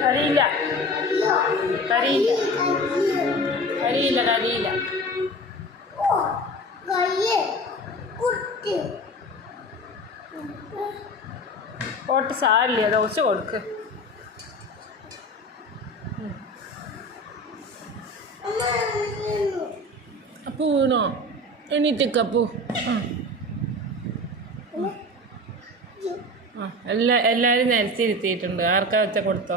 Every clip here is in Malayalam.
കരയില്ല കരയില്ല കരയില്ല കരയില്ല. പോട്ട് സാരില്ല, ദോശ കൊടുക്ക്. അപ്പു വീണോ? എണീറ്റക്ക് അപ്പു. എല്ലാവരും നിരത്തിയിരുത്തിയിട്ടുണ്ട്. ആർക്കാ വെച്ച കൊടുത്തോ?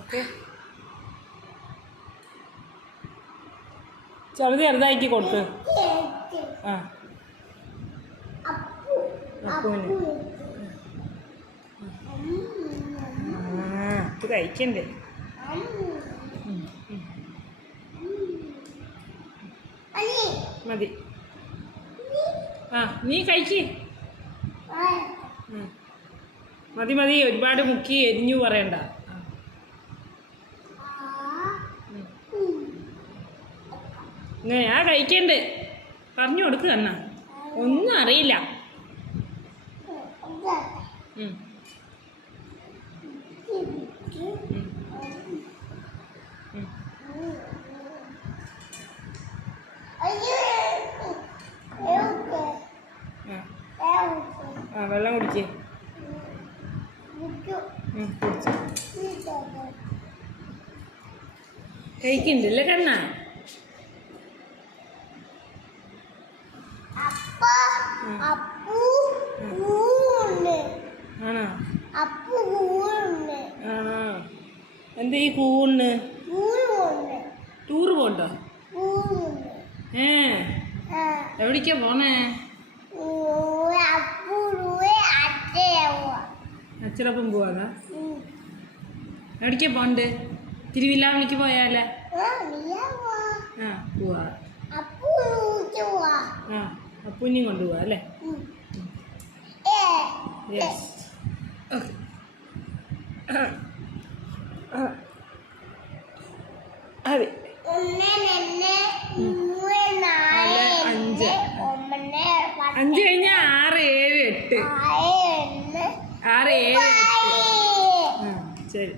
ഓക്കെ, ചെറുതാക്കി കൊടുക്ക്. ആ അപ്പുവിന് ഇത് കഴിക്കണ്ടേ? മതി. ആ നീ കഴിക്ക്. മതി മതി, ഒരുപാട് മുക്കി എരിഞ്ഞു പറയണ്ട. ഇങ്ങനെയാ കഴിക്കണ്ടേ? പറഞ്ഞു കൊടുക്കുക എന്നാ. ഒന്നും അറിയില്ല. ആ വെള്ളം കുടിക്കേ. കഴിക്കണ്ടല്ലേ കണ്ണ? ആണോ? ആണോ? എന്താ ഈ കൂണ്? ടൂറ് പോണ്ടോ? എവിടേക്കാ പോണേ? അച്ഛനൊപ്പം പോവാതാ? എവിടേക്കാ പോണ്ട്? തിരുവില്ലാമണിക്ക് പോയാലേ? ആ പോവാ. ആ അപ്പൂനെയും കൊണ്ടുപോവാ അല്ലേ? യെസ്. അതെ. 5 കഴിഞ്ഞാൽ 6, 7, 8. 6, 7, 8. ശരി.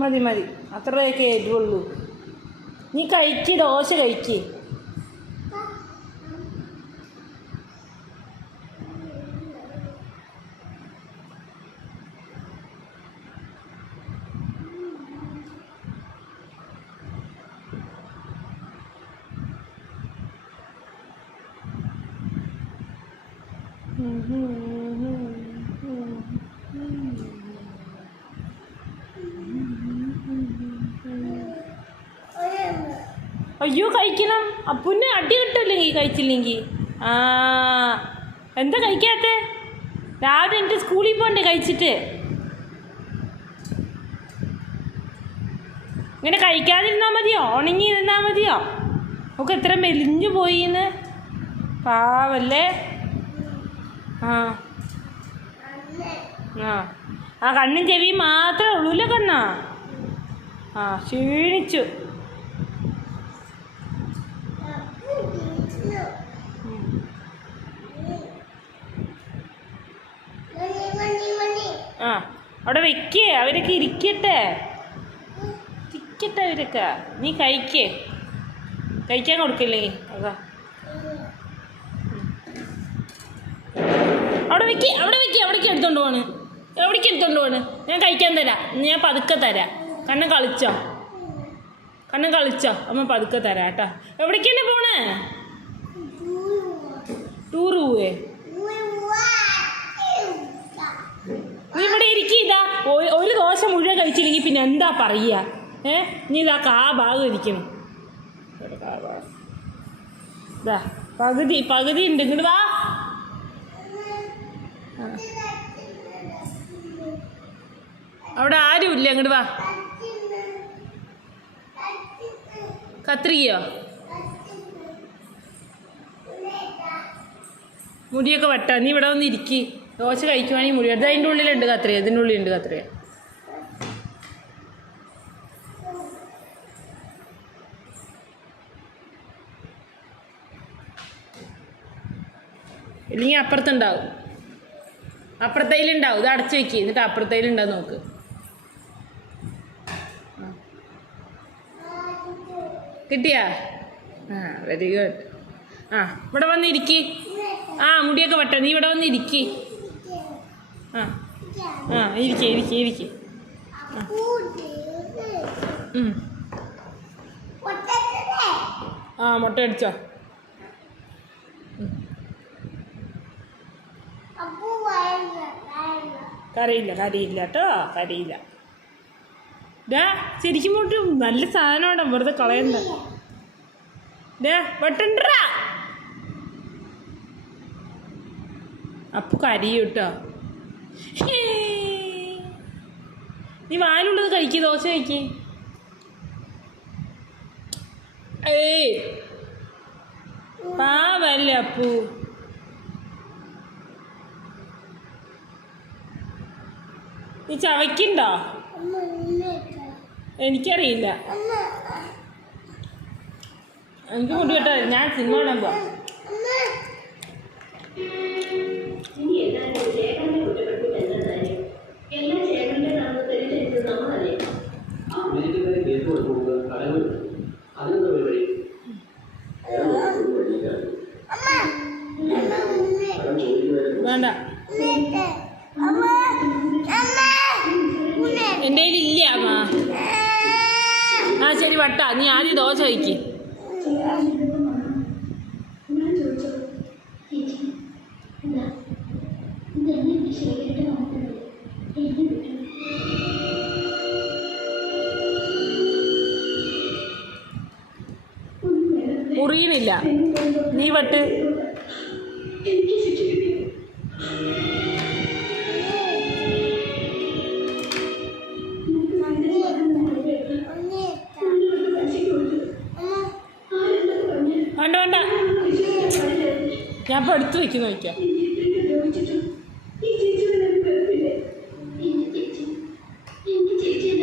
മതി മതി, അത്രയൊക്കെ എരിവുള്ളൂ. നീ കഴിക്ക്, ദോശ കഴിക്ക്. അയ്യോ കഴിക്കണം. അപ്പുന്നെ അടി കിട്ടില്ലെങ്കിൽ കഴിച്ചില്ലെങ്കിൽ. ആ എന്താ കഴിക്കാത്ത? രാവിലെ എനിക്ക് സ്കൂളിൽ പോകണ്ടേ കഴിച്ചിട്ട്? ഇങ്ങനെ കഴിക്കാതിരുന്നാൽ മതിയോ? ഉണങ്ങി ഇരുന്നാൽ മതിയോ? ഒക്കെ എത്ര മെലിഞ്ഞു പോയിന്ന്. പാവല്ലേ. ആ ആ ആ കണ്ണും ചെവിയും മാത്രമേ ഉള്ളൂല്ലേ കണ്ണാ? ആ ക്ഷീണിച്ചു. ആ അവിടെ വെക്കേ, അവരൊക്കെ ഇരിക്കട്ടെ അവരൊക്കെ. നീ കഴിക്കേ, കഴിക്കാൻ കൊടുക്കില്ലേ? അതാ അവിടെ വെക്കേ, അവിടേക്ക് എടുത്തോണ്ട് പോണ്. എവിടേക്ക് എടുത്തോണ്ട് പോണ്? ഞാൻ കഴിക്കാൻ തരാം, ഞാൻ പതുക്കെ തരാം. കണ്ണൻ കളിച്ചോ അമ്മ പതുക്കെ തരാം കേട്ടോ. എവിടേക്കാണ് പോണേ? ടൂറ് പോവേ? നീ ഇവിടെ ഇരിക്കിതാ. ഒരു ദോശ മുഴുവൻ കഴിച്ചില്ലെങ്കിൽ പിന്നെ എന്താ പറയുക? നീ ഇതാ ഭാഗം ഇരിക്കണം. ഇതാ പകുതി ഉണ്ട്. ഇങ്ങോട്ട് വാ. അവിടെ ആരുമില്ല, അങ്ങോട്ട് വാ. കത്രികയോ? മുടിയൊക്കെ വെട്ടാ. നീ ഇവിടെ വന്ന് ഇരിക്കി. ദോശ കഴിക്കുവാണെങ്കിൽ മുടി വെട്ടാ. അതിൻ്റെ ഉള്ളിലുണ്ട് കത്രിക. ഇതിൻ്റെ ഉള്ളിലുണ്ട് കത്രിക. ഇല്ലെങ്കിൽ അപ്പുറത്തുണ്ടാവും. അപ്പുറത്തേലുണ്ടാവും. ഇത് അടച്ചു വെക്കി. എന്നിട്ട് അപ്പുറത്തേലുണ്ടാവും നോക്ക്. കിട്ടിയാ? ആ വെരി ഗുഡ്. ആ ഇവിടെ വന്ന് ഇരിക്കി. ആ മുടിയൊക്കെ വെട്ടാ. നീ ഇവിടെ വന്ന് ഇരിക്കി. ആ ആ ഇരിക്കി ഇരിക്കി ഇരിക്കി. ആ മുട്ട അടിച്ചോ. കരയില്ല കരയില്ല കേട്ടോ. കരയില്ല. ഡാ ശരിക്കും പോട്ട് നല്ല സാധനമാണ്. വെറുതെ കളയണ്ട. ഡാ വെട്ടണ്ടാ. അപ്പു കരയും കേട്ടോ. നീ വായിലുള്ളത് കഴിക്ക്. ദോശ കഴിക്ക്. ഏയ് പാവല്ലേ അപ്പു. നീ ചവയ്ക്കുണ്ടോ? എനിക്കറിയില്ല. എനിക്ക് മുടി കേട്ടോ. ഞാൻ സിനിമ കാണാൻ പോവാം. വേണ്ട. എൻ്റെ കയ്യിലില്ല അമ്മ. ആ ശരി വട്ടാ. നീ ആദ്യം ദോശ കഴിക്ക്. മുറിയണില്ല. നീ വട്ട്. വേണ്ട വേണ്ട. ഞാൻ ഇപ്പോൾ എടുത്ത് വയ്ക്കുന്നു നോക്കിയാ.